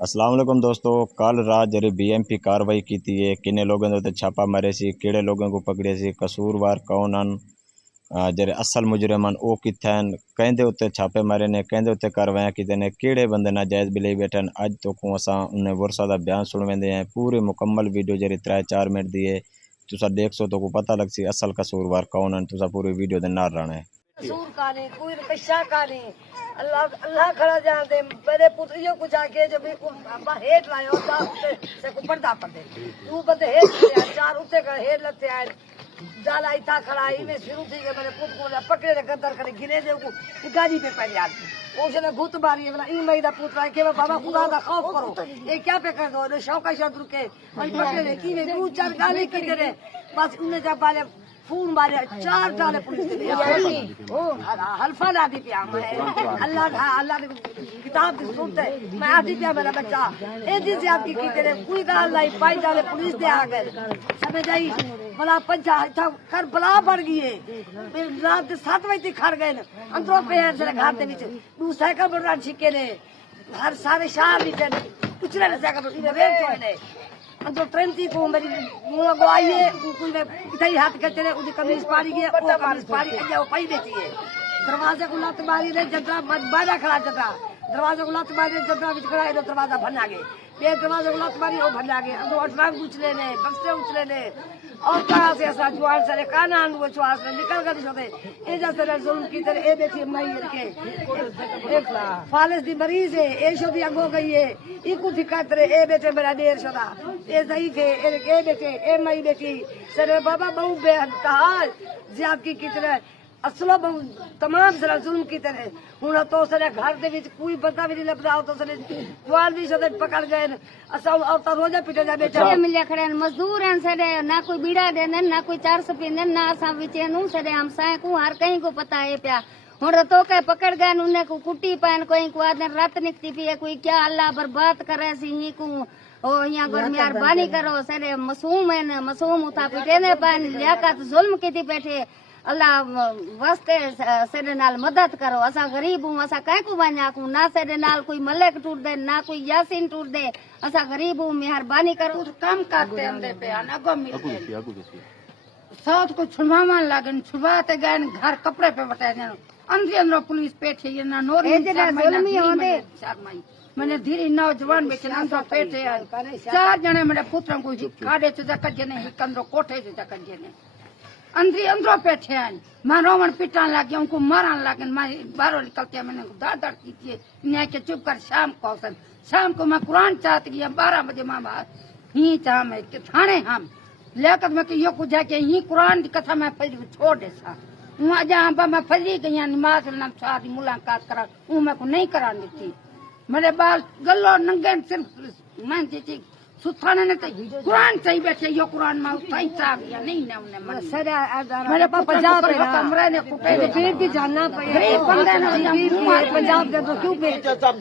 अस्सलाम वालेकुम दोस्तों, कल रात जरी बीएमपी कार्रवाई की थी है किन्ने लोगों ने छापा मारे सी, किहड़े लोगों को पकड़े सी, कसूरवार कौन हन, जरे असल मुजरिम वो कित्थे हैं, कहते उत्ते छापे मारे ने, कहते उत्ते कार्रवाई की ने, किहड़े बंदे नाजायज़ बिले बैठे। अज तो को असां उन्हें वर्षा का बयान सुनवेंदे हैं। पूरी मुकम्मल वीडियो जरी 3-4 मिनट दी है, तुसा देख सो तो को पता लग सी असल कसूरवार कौन हन। तुसा पूरी वीडियो दे नाल रहना है। कसूर काने कोई कशा काने अल्लाह अल्लाह खड़ा जानते मेरे पुत्रियों को जाके जब हेठ लायो से को पर्दा पड़े तू बंदे हेठ ले चार उते कर हेठ लगते आए जाला इतना खड़ा इने शुरू थी के मेरे पुत को पकड़े ने गद्दर करे गिरे दे को गाड़ी पे पड़ यार उसने घुत मारी है इन मई दा पुत्र के बाबा खुदा दा खौफ करो ये क्या पे कर दो ने शौका शब्द रुके और पकड़े की ने दो चार गाली की करे बस उन्हें जब वाले खून मारे 4 डाले पुलिस के ओ हल्फा ला दी पिया मैं अल्लाह किताब की सुनते मैं आती पिया मेरा बच्चा ए जी से आपकी की करे कोई गाल नहीं पाई डाले पुलिस दे आ गए समझ आई बला पंचा कर बला बढ़ गई है रात 7 बजे खड़ गए अंदरों पैर से घर दे विच दू साइकिल पर छिके ने हर सारे शहर विच कुछ ना साइकिल पर रेट होने अंदर ट्रेन थी को मेरी मुंह को आई है इधर हाथ के चले उदी कमीज पाड़ी गई वो कमीज पाड़ी के वो पाई देती है दरवाजे को लत मारी ने जतरा बाजा खड़ा जतरा दरवाजे को लत मारी जतरा बिच खड़ा है दरवाजा भन्ना गए ये दरवाजे को लत मारी वो भन्ना गए अंदर अठरांग उछले ने बक्से उछले ने और कहां से ऐसा जुआन से काना वो श्वास में निकल कर सोते ए जैसे जुल्म की तरह ए बेटी मई के एक फालिस दी मरीज है ए शोदी अंगो गई है इको फिकत रे ए बेटे मेरा देर शोदा ए ज़ईफ है ए बेटे ए मई बेटी सरे बाबा बहु बेहद ज्यादती की तरह असलो बहु तमाम जरा जुल्म की तरह हुन तो सरे घर दे विच कोई बंदा भी नहीं लभदा तो सरे जवान भी सदे पकड़ गए असा और तो रोजा पिटे जा बेटा मिले खड़े मजदूर हैं सरे ना कोई बीड़ा देने ना कोई 400 पीने ना असा विचे नु सरे हम साए को हर कहीं को पता है प्या हुन तो के पकड़ गए उन्हें को कुटी पान कोई को आदन रात निकती पी कोई क्या अल्लाह बर्बाद करे सी ही को ओ यहाँ गुर मेहरबानी करो सरे मासूम है मासूम उठा पिटे ने पान लियाकत जुल्म की बैठे अल्लाह वास्ते सेरे नाल मदद करो असा गरीब हूं असा कहीं को वञा को ना सेरे नाल कोई मलक टूट दे ना कोई यासीन टूट दे असा गरीब हूं मेहरबानी करो काम करते अंदर पे आना गो मिलते साथ को छुड़वावन लागन छुड़वाते गए घर कपड़े पे बटाए अंदर पुलिस पेठे ये ना नोरी जुल्मी होंदे मैंने धीरे नौजवान बेचे अंदर पेठे 4 जने मेरे पुत्र को काड़े च जकजे ने हिक अंदर कोठे च जकजे ने अंदरों बैठे आए मैं रोवन पिटान लग गया उनको मारन लगे बाहरों निकलते मैंने दाड़ की थी इन्हें के चुप कर शाम को मैं कुरान चाहती गया 12 बजे माँ बाहर ही चाह मैं थाने हम लेकर मैं यो को जाके ही कुरान की कथा मैं फजरी छोड़ दे सा वहाँ जहाँ मैं फजरी गई नमाज शादी मुलाकात करा वो मैं को नहीं करा देती मेरे बाल गलो नंगे सिर्फ मैं जी सुथाने ने कुरान सही बैठे यो कुरान में सही चाह गया नहीं ना उन्हें सरे मेरे पापा पंजाब पे कमरे ने कुटे ने फिर भी जानना गरीब बंदे ने पंजाब के तो क्यों पे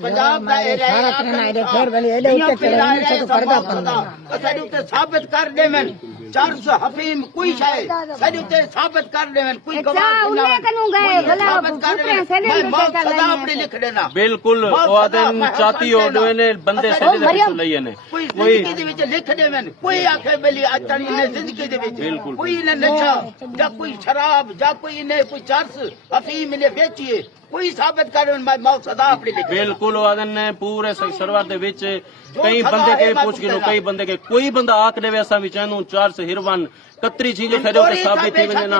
पंजाब दा एरिया घर वाले एले ऊपर चढ़ाने से तो पर्दा पड़ना सदी उते साबित कर दे मैं 400 हफीम कोई शायद सदी उते साबित कर दे मैं कोई गवाह उन्हें कनु गए भला पुत्र से ने सदा अपने लिख देना बिल्कुल ओदन चाती हो दोने बंदे से लईए ने कोई जिंदगी विच लिख दे मैं कोई आखे बेली अतनी ने जिंदगी दे विच कोई ने नशा या कोई शराब या कोई ने कोई चरस हफीम ने बेचिए कोई साबित कर मौत सदा अपनी लिख बिल्कुल ओदन ने पूरे सरवर दे विच कई बंदे के पूछ के कई बंदे के कोई बंदा आख देवे असा विचानू 400 हिरवन कतरी चीजें सदे उते साबित थी वने ना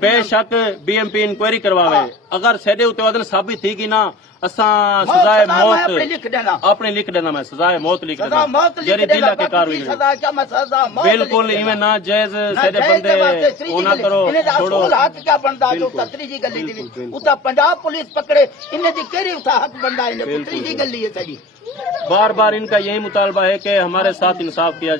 बेशक बीएमपी इंक्वायरी करवावे अगर सदे उते ओदन साबित थी कि ना असा सजाए मौत अपने लिख देना मैं सजाए मौत लिख देना जरी दिला के कार्रवाई बिल्कुल इवें ना जायज सदे बंदे ओना करो छोड़ो हक क्या बनदा जो कतरी जी गली दी उता पंजाब पुलिस पकड़े इने दी केरी उता हक बनदा इने पुत्री जी गली है सदी बार बार इनका यही मुतालबा है कि हमारे साथ इंसाफ किया जाए।